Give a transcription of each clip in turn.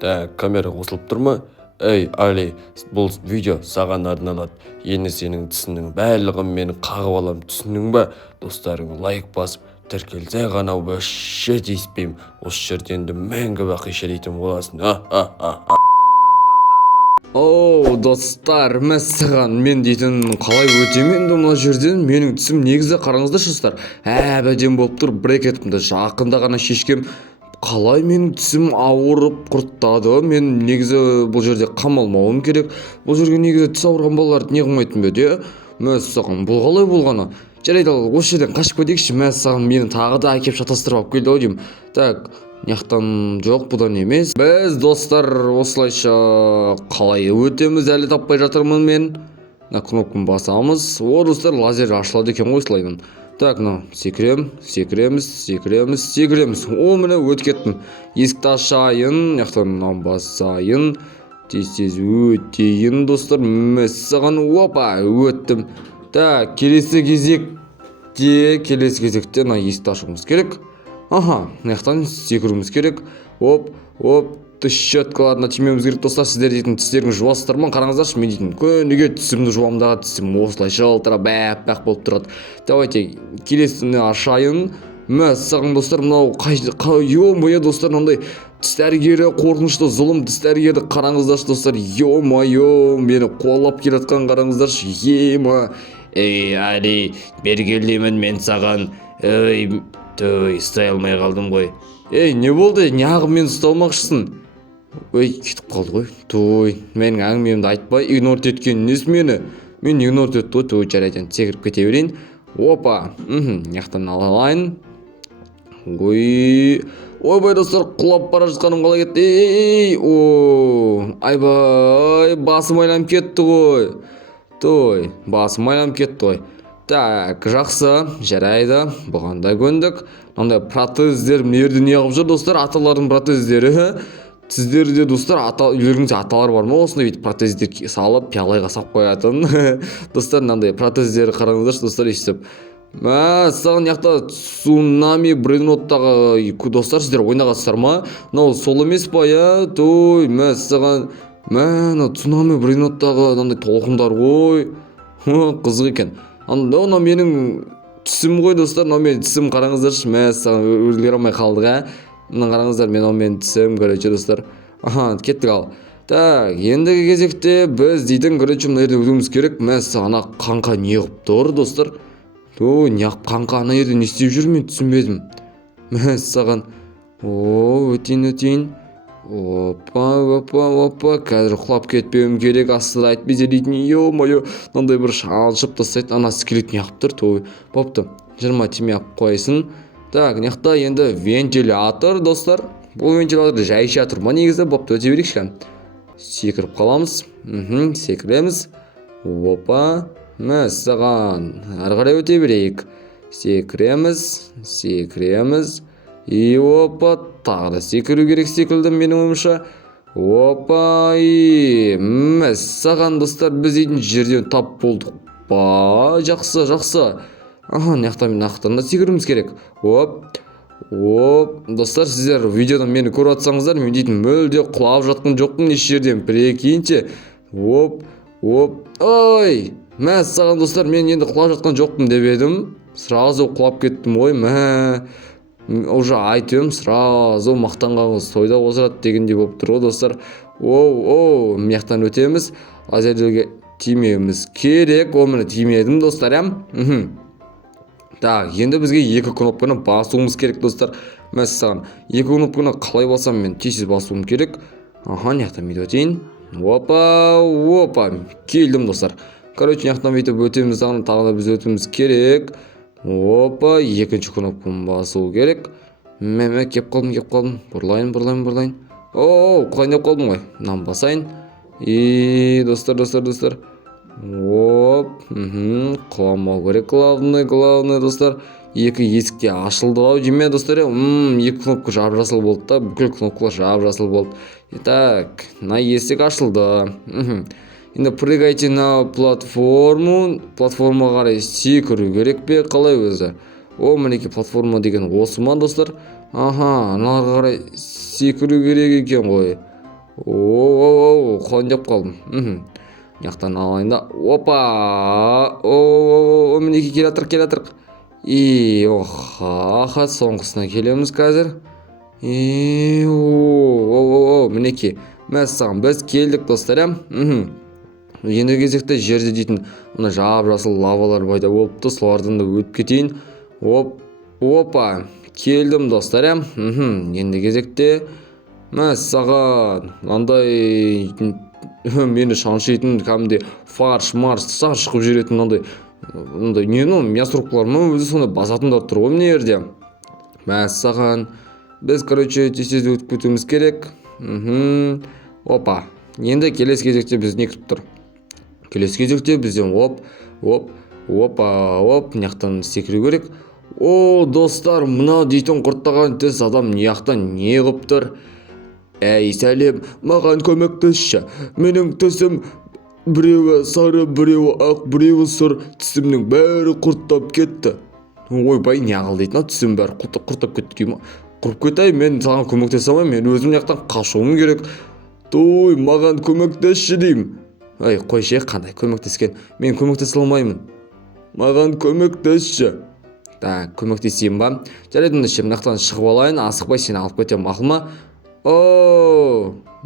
Камера қосылып тұр ма? Ей, Али, бұл видео саған арналады. Енді сенің түсінің барлығын мен қағып алам, түсіндің ба? Достарың лайк басып, тіркелсе ғана вообще тиіспеймін. Осы жерде енді мәңгі бақи шелейтін боласың. Оу, достар, мәссаған, мен дейтін қалай өтемін енді мына жерден. Менің түсім негізі қараңыздаршы достар, әбәдем болып тұр. Брекетімді жақында ғана шешкем. Қалай менің түсім ауырып құрттады. Мен негізі бұл жерде қамалмауым керек. Бұл жерге негізі түс ауырған балаларды не қылмайтын ба еді? Мәссаған, бұл қалай болғаны? Жарайды, осы жерден қашып кетейікші. Мәссаған, мені тағы да әкеп шатастырып алып келді ау деймін. Так, яқтан жоқ, бұдан емес. Біз достар осылайша қалай өтеміз әлі таппай жатырмын мен. Мына кнопканы басамыз. О, достар, лазер ашылады екен ғой осылайдан. Так, секіреміз. О, міне өтіп кеттім. Есікті ашайын, яқтан басайын. Тез өтейін, достар. Мәссаған, опа, өттім. Так, келесі кезекте мына есікті ашуымыз керек. Мынаяқтан секіруіміз керек. Оп, тіс щеткаларына тимеуіміз керек. Достар, сіздер дейтін тістеріңіз жуасыздар ма? Қараңыздаршы, мен дейтін күніге түсімді жуамдағы тісім осылай жылтырап бәп-бәк болып тұрады. Давайте келесіні ашайын. Мәссаған, достар, мынау ё-моё, достар, мынандай тіс дәрігері, қорқынышты зұлым тіс дәрігерді қараңыздаршы, достар. Ё-моё, мені қуалап келатқан қараңыздаршы. Ей, Али, бергелеймін мен саған. Ұстай алмай қалдым ғой. Ей, не болды? Неғып мен ұсталмақшысың? Ой, кетіп қалды ғой. Менің әңгімемді айтпай, игнорт еткен несі мені? Мен игнорт етті ғой, жарайды, секіріп кете берейін. Опа, яқтан алайын. Ойбай, достар, құлап бара жатқаным қалай кетті? Айбай, басым айланып кетті ғой. Так, жақсы, жарайды, бұған да көндік. Мынандай протездер мерді не қылып жүр, достар, аталардың протездері. Сіздерде, достар, үйлеріңізде аталар бар ма? Осындай бүйтіп протездер салып, пиалайға сап қоятын. Достар, мынандай протездері қараңыздаршы, достар, естіп. Саған яқта цунами брейноттағы достар, сіздер ойнағансыздар ма? Мынау сол емес па, я? Саған цунами брейноттағы мынандай толқындар ғой. Қызық екен. Мынау менің түсім ғой, достар. Мынау менің түсім, қараңыздаршы. Саған өлгер алмай қалдық, мына қараңыздар, менің түсім, короче, достар. Кеттік ал. Так, ендігі кезекте біз дейтін, короче, мына жерде өтуіміз керек. Ана қаңқа не қып тұр, достар? Неғып қаңқа ана жерде не істеп жүр, мен түсінбедім. Саған өтейін. Опа, қазір құлап кетпеуім керек. Астыда айтпейзе дейтін, ё-моё, мынандай бір шалшып тастайды. Ана скелет неғып тұр, бопты, 20 тиме ақ қойсын. Так, неқта енді вентилятор, достар. Бұл вентилятор жай жатыр ма негізі? Бопты, өте берекші. Секіріп қаламыз. Секіреміз. Опа, мәссаған, әрғарай өте берейік. Секіреміз. Опа, тағы да секіру керек секілді менің ойымша. Опа, мәссаған, достар, біз дейтін жерден тап болдық. Жақсы. Нақтан да секіруіміз керек. Достар, сіздер видеодан мені көріп атсаңыздар, мен дейтін мөлде құлап жатқан жоқпын еш жерден. Прекиньте. Ой, мәссаған, достар, мен енді құлап жатқан жоқпын деп едім. Сразу құлап кеттім ғой. Уже айтым, сразу мақтанғаныңыз тойда отырады дегендей болып тұр ғой, достар. Мияқтан өтеміз. Лазерге тимеуіміз керек. Мені тимедім, достар, Так, енді бізге екі кнопканы басуымыз керек, достар. Мәссаған, екі кнопканы қалай басам, мен тез басуым керек. Нияқтан бүйтіп өтейін. Опа, келдім, достар. Короче, нияқтан бүйтіп өтеміз, тағы да біз өтуіміз керек. Опа, екінші кнопканы басу керек. Кеп қалдым. Бұрлайын. Құлайын деп қалдым ғой. Мынаны басайын. Достар. Құламау керек, главный, достар. Екі есікте ашылды ау дейме, достар. Екі кнопка жап-жасыл болды да, бүкіл кнопкалар жап-жасыл болды. Так, мына есік ашылды. Енді прыгайте на платформаға қарай секіру керек пе, қалай өзі? Мінеке платформа деген осы ма, достар? Аналарға қарай секіру керек екен ғой. Оу, қолын деп қалдым. Яқтан алайын да. Опа! Оу, мінеки келатырық. Оха, соңғысына келеміз қазір. Мінеки. Мәссаған, біз келдік достар, Енді кезекте жерде дейтін мына жап-жасыл лавалар пайда болыпты, солардан да өтіп кетейін. Опа, келдім достар, Енді кезекте мәссаған, мынандай мені шаншитын кәдімгідей фарш-марш шашқып жүретін мынандай не мясорубкалар ма өзі сондай басатындар тұр ғой мына жерде. Мәссаған, біз тез өтіп кетуіміз керек. Опа, енді келесі кезекте біз не күтіп тұр? Келесі кезекте бізден мынаяқтан секіру керек. Достар, мына дейтін құрттаған тіс адам мынаяқтан не қылып тұр? Әй сәлем, маған көмектесші. Менің тісім біреуі сары, біреуі ақ, біреуі сұр, тісімнің бәрі құрттап кетті. Ойбай, не қыл дейтін, тісім бәрі құрттап кетті деймін. Құрып кетай, мен саған көмектесе алмаймын, мен өзім мынаяқтан қашуым керек. Той, маған көмектесші деймін. Ай, қойшы, қандай көмектескен? Мен көмектесе алмаймын. Маған көмектесші. Так, көмектесейін ба? Жарайды, мынаяқтан шығып алайын, асықпай сені алып кетемін, мақұл ма?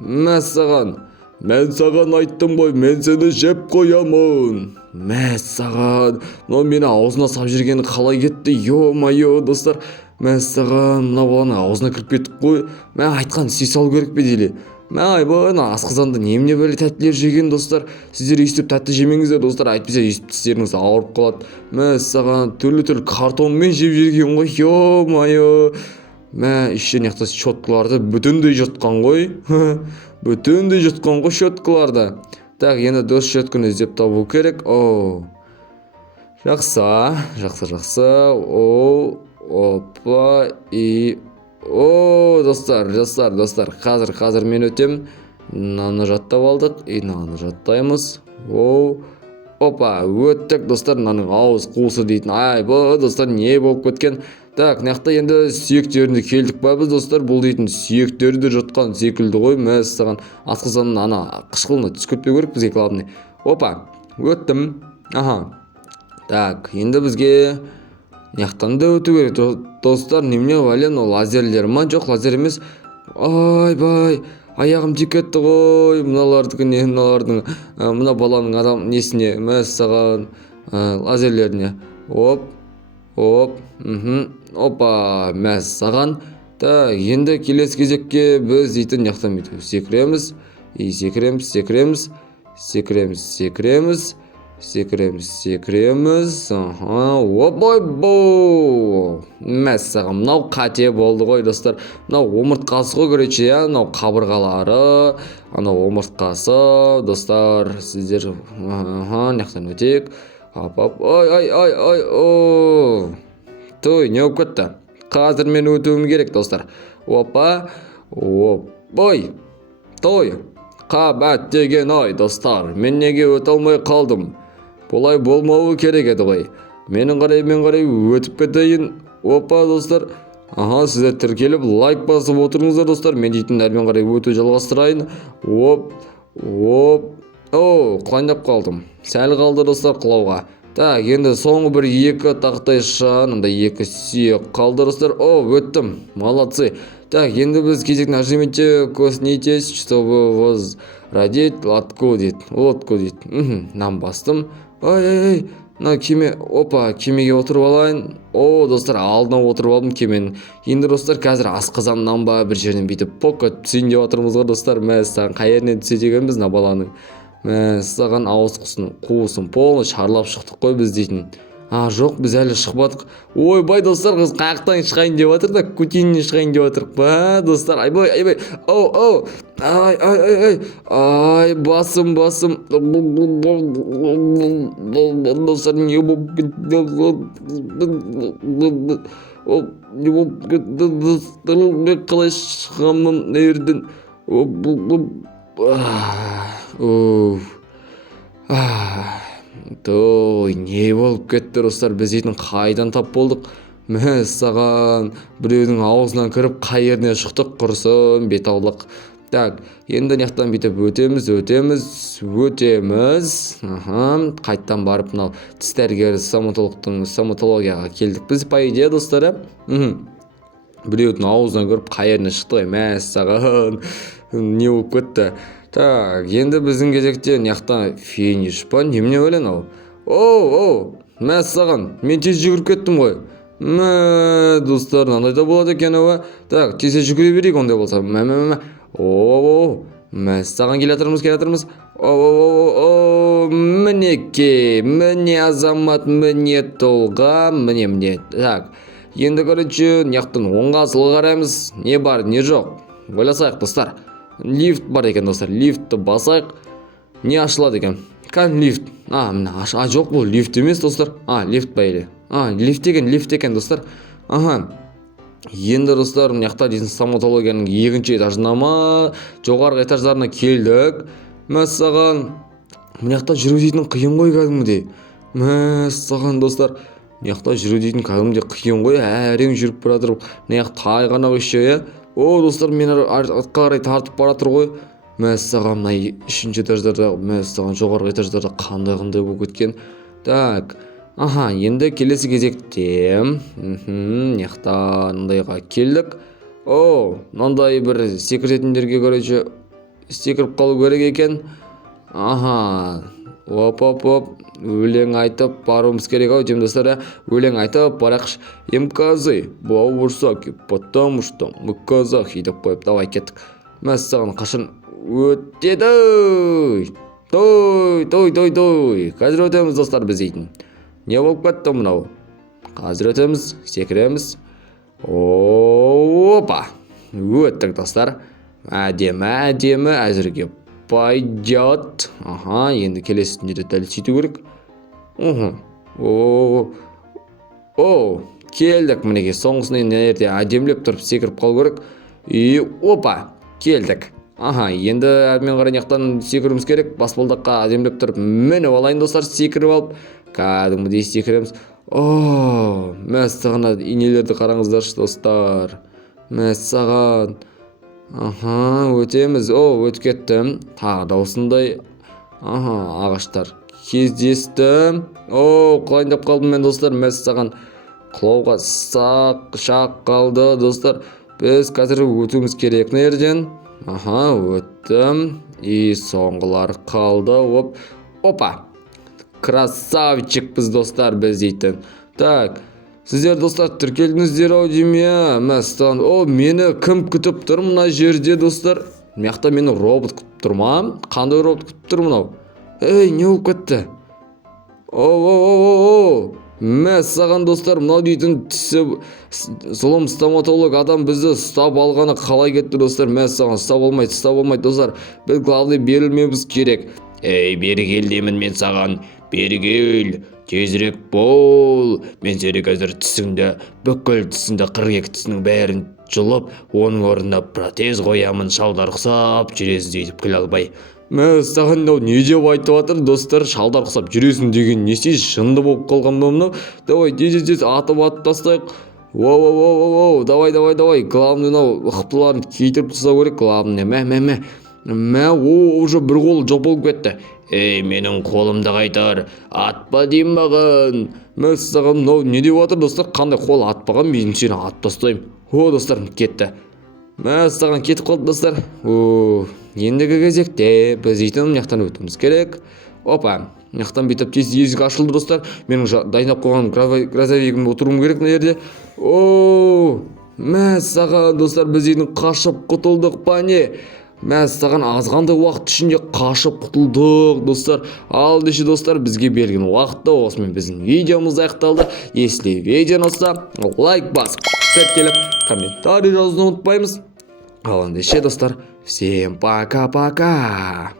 Мәссаған, мен саған айттым ғой, мен сені жеп қоямын. Мәссаған, мынау мені аузына сап жүргені қалай кетті? Йо-майо, достар. Мәссаған, мына баланың аузына кіріп кеттік қой. Мен айтқан істей салу керек пе дейлі? Айбай, асқазанда немене бәле тәттілер жеген достар. Сіздер өйстіп тәтті жемеңіздер достар, әйтпесе өйстіп тістеріңіз ауырып қалады. Мәссаған, түрлі картонмен жеп жүрген ғой. Йо-майо. Іште неқта щеткаларды бүтіндей жұтқан ғой. Бүтіндей жұтқан ғой щеткаларды. Так, енді дос щетканы іздеп табу керек. Жақсы. Опа, достар, қазір мен өтем. Мынаны жаттап алдық, мынаны жаттаймыз. Опа, өттік достар, мынаның ауыз қуысы дейтін. Достар, не болып кеткен? Так, мынаяқта енді сүйектеріне келдік ба біз достар? Бұл дейтін сүйектерді жұтқан секілді ғой. Мәссаған, асқазанның ана қышқылына түскөтпе көрік бізге қалабыны. Опа, өттім. Так, енді бізге мынаяқтан да өту керек достар. Немене вален, ол лазерлер ма? Жоқ, лазер емес. Айбай, аяғым тиіп кетті ғой. Мыналардың мына баланың адам несіне? Мәссаған, лазерлеріне. Опа, мәссаған. Так, енді келесі кезекке біз дейтін яқтан бетіп секіреміз. Опой-боу. Мәссаған, мынау қате болды ғой достар. Мынау омыртқасы ғой көречі, мынау қабырғалары, анау омыртқасы достар. Сіздер яқтан өтек. Ай. Той, не болып кетті? Қазір мен өтуім керек достар. Опа. Ой. Той. Қабат деген ай достар. Мен неге өте алмай қалдым? Бұлай болмауы керек еді ғой. Мен қарай өтіп кетейін. Опа достар. Сіздер тіркеліп лайк басып отырыңыздар достар. Мен дейтін әрмен қарай өту жалғастырайын. Құлайындап қалдым. Сәл қалды достар құлауға. Так, енді соңғы бір екі тақтайша, екі сүйек қалды достар. Өттім. Молодцы. Так, енді біз кезек нажимите коснитесь, чтобы возродить лодку дейді. Нам бастым. Ай, мына кеме, кемеге отырып алайын. Достар, алдына отырып алдым кеменің. Енді достар, қазір асқазаннан ба бір жерден бүйтіп покет түсейін деп отырмыз ғой достар. Мәссаған, қай жерінен түсе дегенбіз мына баланың. Мәссаған, ауыз қуысын полный шарлап шықтық қой біз дейтін. Жоқ, біз әлі шықпадық. Ойбай достар, қыз қаяқтан шығайын деп жатыр да, көтенінен шығайын деп жатырық па достар. Айбай. Ай, басым. Достар, не болып кетті? Не болып кетті? Достар, қалай шығамын ерден? Той, не болып кетті достар, біз етін қайдан тап болдық? Мәссаған, біреудің аузынан кіріп қай жеріне шықтық құрсын бет аулық. Так, енді мынаяқтан бүйтіп өтеміз. Қайттан барып мынау тіс дәрігері стоматологияға келдік біз, по идее, достар. Біреудің аузынан көріп қайырына шықты ғой, мәссаған, не болып кетті. Так, енді біздің кезекте мынаяқта финиш па, немене өлең ау? Оу, мәссаған, мен тез жүгіріп кеттім ғой. Достар, мынандай да болады екен ау. Так, тез жүгіре берейік ондай болса. Мәссаған, келатырмыз. Мінеке, міне азамат, міне толға, міне. Так, енді короче, мынаяқтан оңға солға қараймыз. Не бар, не жоқ. Ойласайық, достар. Лифт бар екен, достар. Лифтті басайық. Не ашылады екен? Кәдімгі лифт. Мына жоқ, бұл лифт емес, достар. Лифт па еле? Лифт екен, достар. Енді, достар, мынаяқта дейтін стоматологияның екінші этажына ма, жоғарғы этаждарына келдік. Мәссаған, мынаяқта жүру дейтін қиын ғой кәдімгідей. Мәссаған, достар, мынаяқта жүру дейтін кәдімгідей қиын ғой, әрең жүріп баратыр. Мынаяқ тайғанақ еще, достар, мен артқа қарай тартып баратыр ғой. Мәссаған, мына үшінші этаждарда, мәссаған, жоғарғы этаждарда қандай болып кеткен. Так, енді келесі кезекте мынаяқта мындайға келдік. Мынандай бір секіретіндерге короче секіріп қалу керек екен. Өлең айтып баруымыз керек ау, деймін, достар. Өлең айтып барақш. МКЗ, бауырсаки, потому что мы казахи деп қойып, давай кеттік. Мәссаған, қашан өтеді? Той. Қазір өтеміз, достар, біз дейтін. Не болып кетті мынау? Қазір өтеміз, секіреміз. Өттік, достар. Әдемі, әзірге пойдет. Енді келесінде де дәл сөйту керек. Келдік, мінеке, соңғысына енді әдемлеп тұрып секіріп қалу керек. Келдік. Енді әрмен қарай мынаяқтан секіруіміз керек. Баспалдаққа әдемлеп тұрып мініп алайын, достар, секіріп алып. Кәдімгідей секіреміз. Мәссаған, инелерді қараңыздаршы, достар. Мәссаған. Өтеміз. Өтіп кеттім. Тағы да осындай ағаштар кездесті. Құлайындап қалдым мен, достар. Мәссаған, құлауға шақ қалды, достар. Біз қазір өтуіміз керек нерден. Өттім. Соңғылар қалды. Красавчик біз, достар, біз дейтін. Так, сіздер, достар, тіркелдіңіздер ау дейме? Мәссаған, мені кім күтіп тұр мына жерде, достар? Мияқта мені робот күтіп тұр ма? Қандай робот күтіп тұр мынау? Не болып кетті? Мәссаған, достар, мынау дейтін тісі зұлым стоматолог адам бізді ұстап алғаны қалай кетті, достар? Мәссаған, ұстап алмайды, достар. Біз главный берілмеуіміз керек. Бері кел деймін мен саған. Бері кел, тезірек бол. Мен сені қазір бүкіл тісіңді, 42 тісінің бәрін жұлып, оның орнына протез қоямын, шалдар құсап жүресің дейтіп күле албай. Мәссаған, не деп айтып жатыр, достар? Шалдар құсап жүресің деген несі жынды болып қалған мынау? Давай, тез атып тастайық. Давай. Главный ықтыларын кейтіріп тастау керек. Главный, уже бір қол жоқ болып кетті. Менің қолымды қайтар, атпа дейм маған. Мәссаған, не деп жатыр, достар? Қандай қол атпаған, мен сені атып тастаймын. Достар, кетті. Мәссаған, кетіп қалды, достар. Ендігі кезекте біз дейтін мынаяқтан өтуіміз керек. Мынаяқтан бүйтіп тез есік ашылды, достар. Менің дайындап қойған грозовигім отыруым керек мына жерде. Мәссаған, достар, біз дейтін қашып құтылдық па не? Мәссаған, азғандай уақыт ішінде қашып құтылдық, достар. Ал деші, достар, бізге берген уақытта осымен біздің видеомыз аяқталды. Если видео ұнаса, лайк басып, тіркеліп, комментарий жазуды ұмытпаймыз. Ал ендеше, достар, всем пока-пока.